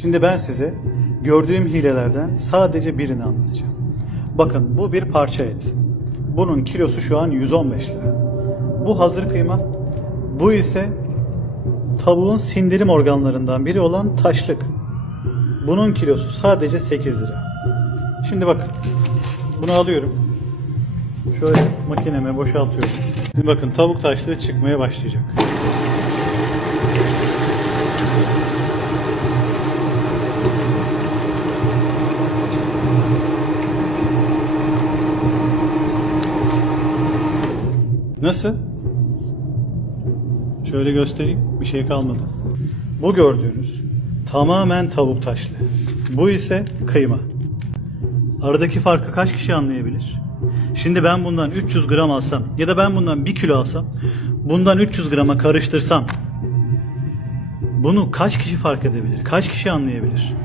Şimdi ben size gördüğüm hilelerden sadece birini anlatacağım. Bakın bu bir parça et. Bunun kilosu şu an 115 lira. Bu hazır kıyma. Bu ise tavuğun sindirim organlarından biri olan taşlık. Bunun kilosu sadece 8 lira. Şimdi bakın. Bunu alıyorum. Şöyle makineme boşaltıyorum. Şimdi bakın tavuk taşlığı çıkmaya başlayacak. Nasıl? Şöyle göstereyim. Bir şey kalmadı. Bu gördüğünüz tamamen tavuk taşlı. Bu ise kıyma. Aradaki farkı kaç kişi anlayabilir? Şimdi ben bundan 300 gram alsam ya da ben bundan 1 kilo alsam bundan 300 grama karıştırsam bunu kaç kişi fark edebilir? Kaç kişi anlayabilir?